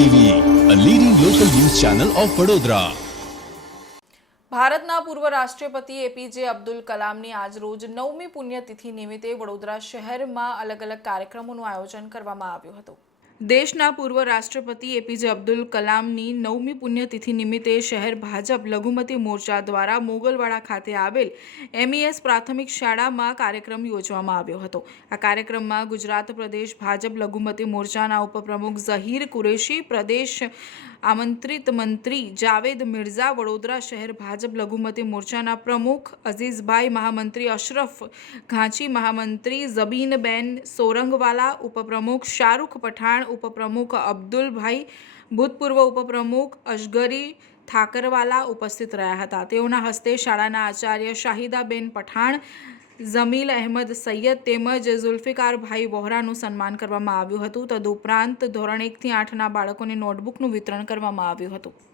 TV a leading local news channel of Vadodara ભારતના પૂર્વ રાષ્ટ્રપતિ એપીજે અબ્દુલ કલામની આજરોજ નવમી પુણ્યતિથિ નિમિત્તે વડોદરા શહેરમાં અલગ અલગ કાર્યક્રમોનું આયોજન કરવામાં આવ્યું હતું. દેશના પૂર્વ રાષ્ટ્રપતિ એપીજે અબ્દુલ કલામની નવમી પુણ્યતિથિ નિમિત્તે શહેર ભાજપ લઘુમતી મોરચા દ્વારા મોગલવાડા ખાતે આવેલ એમઈએસ પ્રાથમિક શાળામાં કાર્યક્રમ યોજવામાં આવ્યો હતો. આ કાર્યક્રમમાં ગુજરાત પ્રદેશ ભાજપ લઘુમતી મોરચાના ઉપપ્રમુખ ઝહીર કુરેશી, પ્રદેશ આમંત્રિત મંત્રી જાવેદ મિર્ઝા, વડોદરા શહેર ભાજપ લઘુમતી મોરચાના પ્રમુખ અઝીઝભાઈ મહામંત્રી, અશરફ ઘાંચી મહામંત્રી, ઝબીનબેન સોરંગવાલા, ઉપપ્રમુખ શાહરૂખ પઠાણ ઉપપ્રમુખ અબ્દુલભાઈ ભૂતપૂર્વ ઉપપ્રમુખ અશગરી ઠાકરવાલા ઉપસ્થિત રહ્યા હતા તેઓના હસ્તે શાળાના આચાર્ય શાહિદાબેન પઠાણ જમીલ અહેમદ સૈયદ તેમજ ઝુલ્ફિકારભાઈ વોહરાનું સન્માન કરવામાં આવ્યું હતું. તદુપરાંત ધોરણ એકથી આઠના બાળકોને નોટબુકનું વિતરણ કરવામાં આવ્યું હતું.